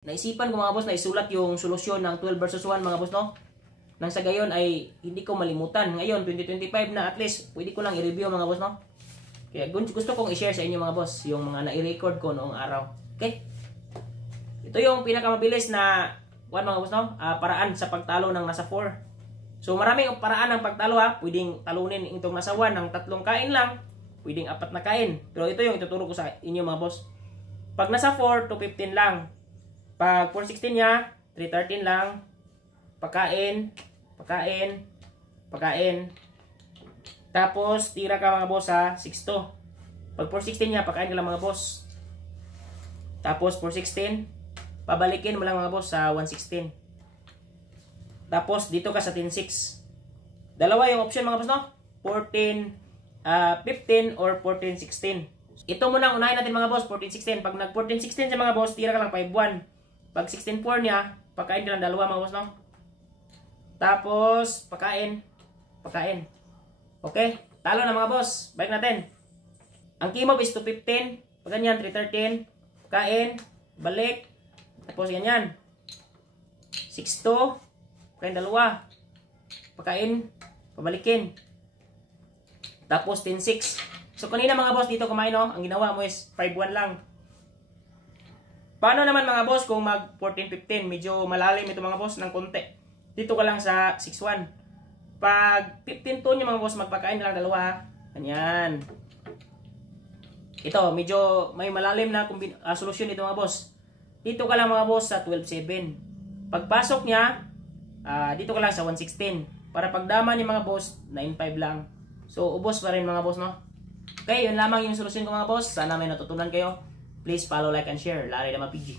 Naisipan ko mga boss na isulat yung solusyon ng 12 versus 1 mga boss, no? Nang sa gayon ay hindi ko malimutan. Ngayon 2025 na, at least pwede ko lang i-review mga boss, no? Kaya gusto kong i-share sa inyo mga boss yung mga na-i-record ko noong araw. Okay? Ito yung pinakamabilis na mga boss, no? Paraan sa pagtalo ng nasa 4. So maraming paraan ng pagtalo ha. Pwedeng talunin itong nasa 1 ng 3 kain lang. Pwedeng 4 na kain. Pero ito yung ituturo ko sa inyo mga boss. Pag nasa 4 to 15 lang. Pag 416 niya, 313 lang. Pagkain. Tapos tira ka mga boss sa 62. Pag 416 niya, pagkain ka lang mga boss. Tapos 416, pabalikin mo lang mga boss sa 116. Tapos dito ka sa 106. Dalawa yung option mga boss, no? 14, 15 or 1416. Ito muna unahin natin mga boss, 1416. Pag nag 1416 sa mga boss, tira ka lang 51. Pag 16.4 niya, pagkain ka lang dalawa mga boss, no? Tapos, pagkain. Okay? Talo na mga boss. Balik natin. Ang keymob is 215. Pag ganyan, 313. Pagkain. Balik. Tapos ganyan. 62. Pagkain dalawa. Pagkain. Pabalikin. Tapos 10.6. So, kanina mga boss, dito kumain, no? Ang ginawa mo is 5.1 lang. Paano naman mga boss kung mag 14.15? Medyo malalim ito mga boss ng konti. Dito ka lang sa 6.1. Pag 15.2 nyo mga boss, magpakain na lang dalawa ha. Ganyan. Ito, medyo may malalim na solusyon ito mga boss. Dito ka lang mga boss sa 12.7. Pagpasok niya, dito ka lang sa 1.16. Para pagdama ni mga boss, 9.5 lang. So, ubos pa rin mga boss, no? Okay, yun lamang yung solusyon ko mga boss. Sana may natutunan kayo. Please follow, like, and share. Larry Dama PG.